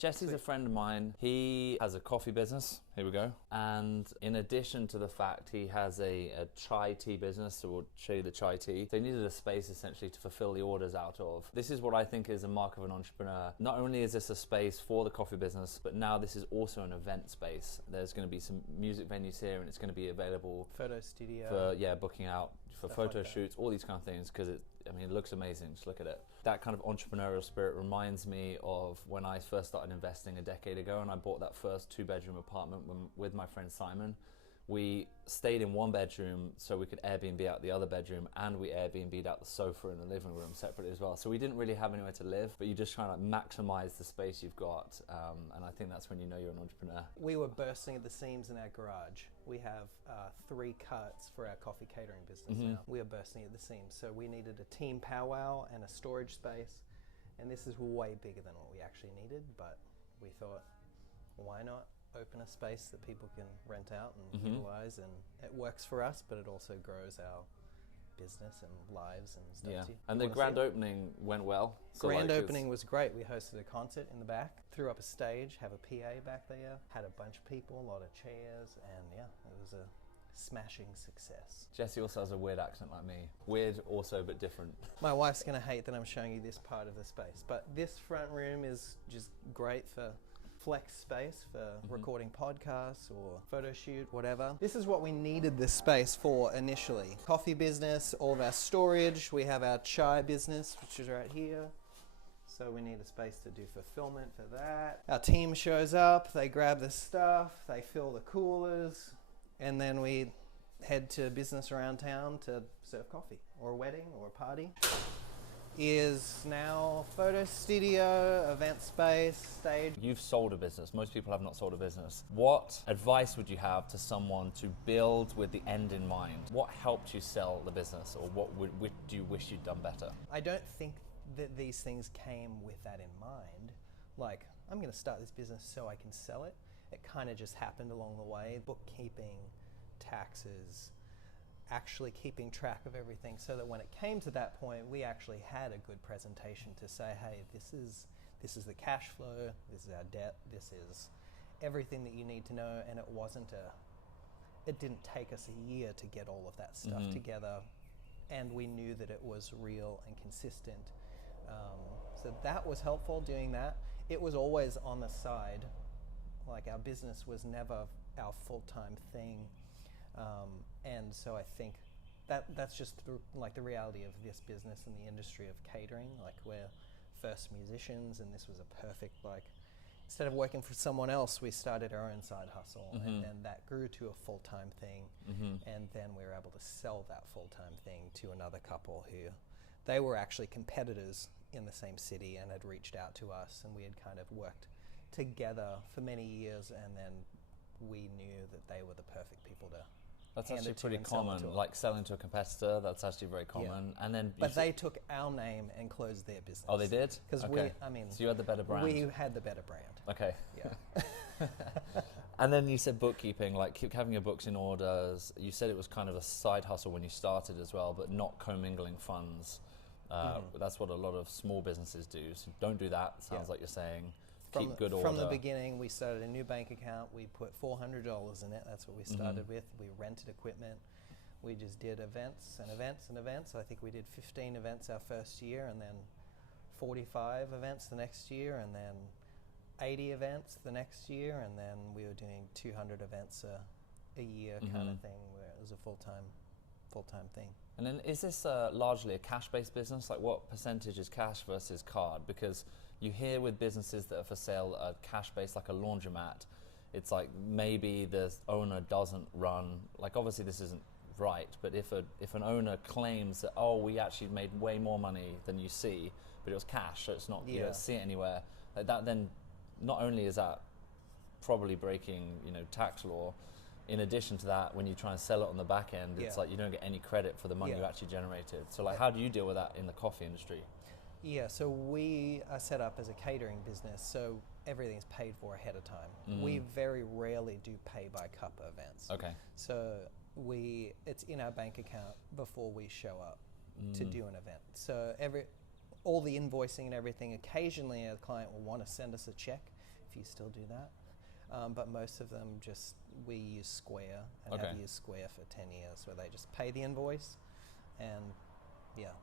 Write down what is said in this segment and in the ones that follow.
Jesse's a friend of mine. He has a coffee business. Here we go. And in addition to the fact he has a chai tea business, so we'll show you the chai tea. They needed a space essentially to fulfill the orders out of. This is what I think is a mark of an entrepreneur. Not only is this a space for the coffee business, but now this is also an event space. There's going to be some music venues here, and it's going to be available photo studio for booking out for photo shoots, all these kind of things, because it looks amazing. Just look at it. That kind of entrepreneurial spirit reminds me of when I first started investing a decade ago, and I bought that first 2-bedroom apartment with my friend Simon. We stayed in one bedroom so we could Airbnb out the other bedroom, and we Airbnb'd out the sofa and the living room separately as well. So we didn't really have anywhere to live, but you just try to maximize the space you've got. And I think that's when you know you're an entrepreneur. We were bursting at the seams in our garage. We have 3 carts for our coffee catering business now. We are bursting at the seams. So we needed a team powwow and a storage space. And this is way bigger than what we actually needed, but we thought, why not open a space that people can rent out and utilize, and it works for us, but it also grows our business and lives and stuff. Yeah, and the grand opening went well. So grand opening was great. We hosted a concert in the back, threw up a stage, have a PA back there, had a bunch of people, a lot of chairs, and yeah, it was a smashing success. Jesse also has a weird accent like me. Weird also, but different. My wife's gonna hate that I'm showing you this part of the space, but this front room is just great for flex space for recording podcasts or photo shoot, whatever. This is what we needed this space for initially. Coffee business, all of our storage. We have our chai business, which is right here. So we need a space to do fulfillment for that. Our team shows up, they grab the stuff, they fill the coolers, and then we head to business around town to serve coffee or a wedding or a party. Is now photo studio, event space, stage. You've sold a business. Most people have not sold a business. What advice would you have to someone to build with the end in mind? What helped you sell the business, or what do you wish you'd done better? I don't think that these things came with that in mind. Like, I'm going to start this business so I can sell it. It kind of just happened along the way. Bookkeeping, taxes, actually keeping track of everything, so that when it came to that point, we actually had a good presentation to say, hey, this is the cash flow, this is our debt, this is everything that you need to know. And it didn't take us a year to get all of that stuff together, and we knew that it was real and consistent. So that was helpful, doing that. It was always on the side. Like, our business was never our full-time thing. And so I think that's just the reality of this business and the industry of catering. Like, we're first musicians, and this was a perfect, instead of working for someone else, we started our own side hustle, and then that grew to a full-time thing. And then we were able to sell that full-time thing to another couple who, they were actually competitors in the same city and had reached out to us, and we had kind of worked together for many years, and then we knew that they were the perfect people to. That's actually pretty common, like selling to a competitor. That's actually very common. Yeah. And then, but they took our name and closed their business. Oh, they did? Because so you had the better brand. We had the better brand. Okay. Yeah. And then you said bookkeeping, like keep having your books in orders. You said it was kind of a side hustle when you started as well, but not commingling funds. That's what a lot of small businesses do. So don't do that. Sounds like you're saying. Keep good order. From the beginning, we started a new bank account. We put $400 in it. That's what we started with. We rented equipment. We just did events and events and events. I think we did 15 events our first year, and then 45 events the next year, and then 80 events the next year, and then we were doing 200 events a year kind of thing, where it was a full-time thing. And then is this largely a cash-based business? Like, what percentage is cash versus card? Because you hear with businesses that are for sale cash-based, like a laundromat, it's like maybe the owner doesn't run, like obviously this isn't right, but if an owner claims that, oh, we actually made way more money than you see, but it was cash, so it's not, you don't see it anywhere, like that, then not only is that probably breaking, tax law, in addition to that, when you try and sell it on the back end, it's like you don't get any credit for the money you actually generated. So how do you deal with that in the coffee industry? Yeah, so we are set up as a catering business, so everything's paid for ahead of time. We very rarely do pay by cup events. Okay. So it's in our bank account before we show up to do an event. So all the invoicing and everything, occasionally a client will want to send us a check if you still do that. But most of them we use Square and Okay. have used Square for 10 years, where they just pay the invoice and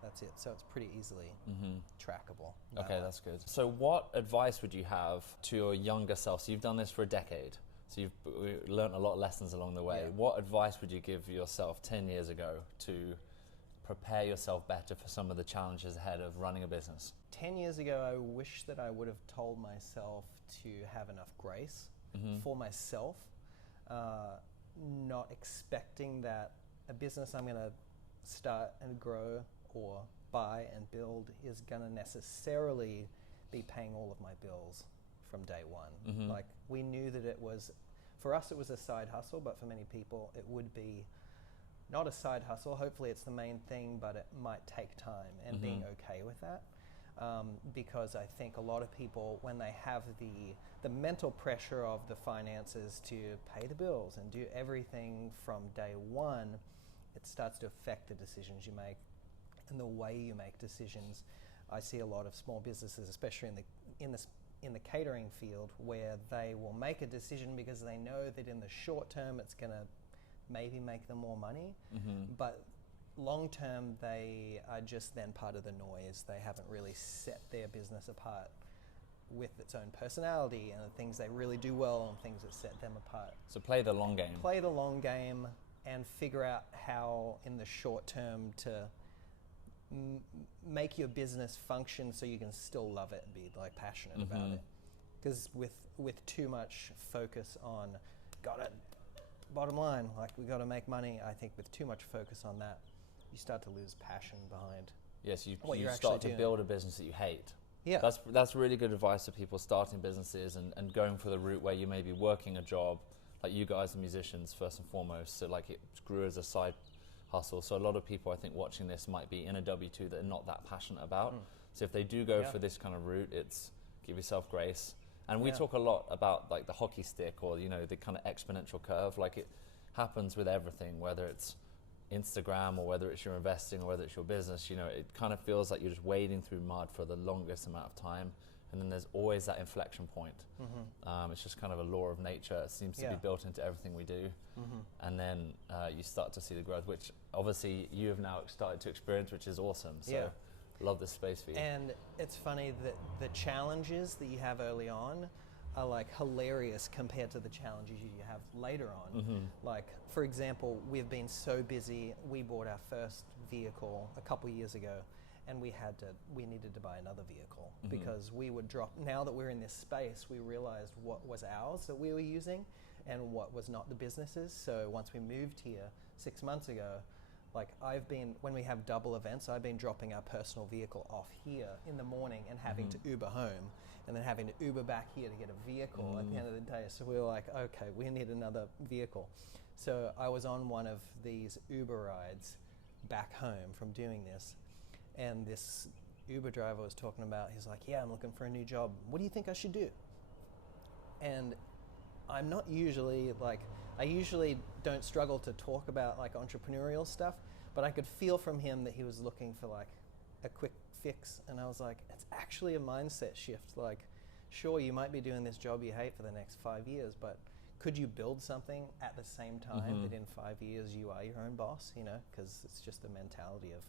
that's it. So it's pretty easily trackable. Okay, that's good. So what advice would you have to your younger self? So you've done this for a decade. So you've learned a lot of lessons along the way. Yeah. What advice would you give yourself 10 years ago to prepare yourself better for some of the challenges ahead of running a business? 10 years ago, I wish that I would have told myself to have enough grace for myself, not expecting that a business I'm going to start and grow or buy and build is going to necessarily be paying all of my bills from day one. Like, we knew that for us it was a side hustle, but for many people it would be not a side hustle. Hopefully it's the main thing, but it might take time, and being okay with that. Because I think a lot of people, when they have the mental pressure of the finances to pay the bills and do everything from day one, it starts to affect the decisions you make and the way you make decisions. I see a lot of small businesses, especially in the catering field, where they will make a decision because they know that in the short term it's going to maybe make them more money, but long term they are just then part of the noise. They haven't really set their business apart with its own personality and the things they really do well and things that set them apart. So play the long game. Play the long game and figure out how in the short term to make your business function so you can still love it and be like passionate about it. Because with too much focus on bottom line, like we got to make money, I think with too much focus on that, you start to lose passion behind. Yes, you you're start to actually build a business that you hate. Yeah. That's really good advice for people starting businesses and going for the route where you may be working a job, like you guys are musicians first and foremost, so like it grew as a side hustle. So a lot of people I think watching this might be in a W-2 that they're not that passionate about. So if they do go for this kind of route, it's give yourself grace. And we talk a lot about like the hockey stick or, you know, the kind of exponential curve. Like it happens with everything, whether it's Instagram or whether it's your investing or whether it's your business. You know, it kind of feels like you're just wading through mud for the longest amount of time. And then there's always that inflection point. It's just kind of a law of nature. It seems to be built into everything we do. And then you start to see the growth, which obviously you have now started to experience, which is awesome. So love this space for you. And it's funny that the challenges that you have early on are like hilarious compared to the challenges you have later on. Like, for example, we've been so busy, we bought our first vehicle a couple years ago, and we needed to buy another vehicle because we would drop. Now that we're in this space, we realized what was ours that we were using and what was not the business's. So once we moved here 6 months ago, like when we have double events, I've been dropping our personal vehicle off here in the morning and having to Uber home and then having to Uber back here to get a vehicle at the end of the day. So we were like, okay, we need another vehicle. So I was on one of these Uber rides back home from doing this, and this Uber driver was talking about, he's like, yeah, I'm looking for a new job. What do you think I should do? And I'm not usually like, I usually don't struggle to talk about like entrepreneurial stuff, but I could feel from him that he was looking for like a quick fix. And I was like, it's actually a mindset shift. Like, sure, you might be doing this job you hate for the next 5 years, but could you build something at the same time that in 5 years you are your own boss, you know? Because it's just the mentality of,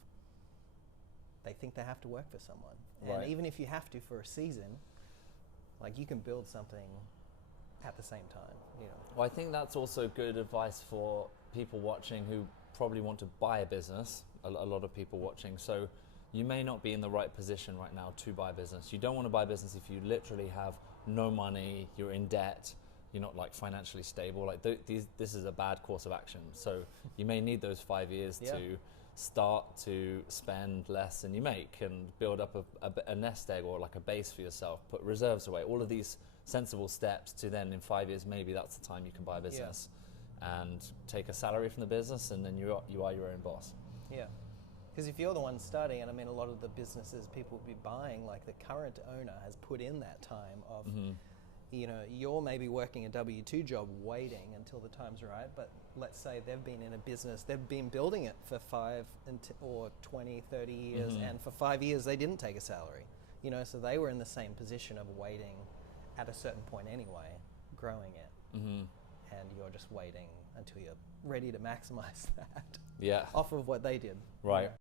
they think they have to work for someone. Right. And even if you have to for a season, like you can build something at the same time, you know. Well, I think that's also good advice for people watching who probably want to buy a business, a lot of people watching. So you may not be in the right position right now to buy a business. You don't want to buy a business if you literally have no money, you're in debt, you're not like financially stable. Like this is a bad course of action. So you may need those 5 years to start to spend less than you make and build up a nest egg or like a base for yourself, put reserves away, all of these sensible steps to then in 5 years, maybe that's the time you can buy a business and take a salary from the business, and then you are your own boss. Yeah. Because if you're the one starting, and I mean a lot of the businesses people will be buying, like the current owner has put in that time of, you know, you're maybe working a W-2 job waiting until the time's right, but let's say they've been in a business, they've been building it for 5 or 20, 30 years, and for 5 years they didn't take a salary, you know, so they were in the same position of waiting at a certain point anyway, growing it. Mm-hmm. And you're just waiting until you're ready to maximize that Yeah. off of what they did. Right.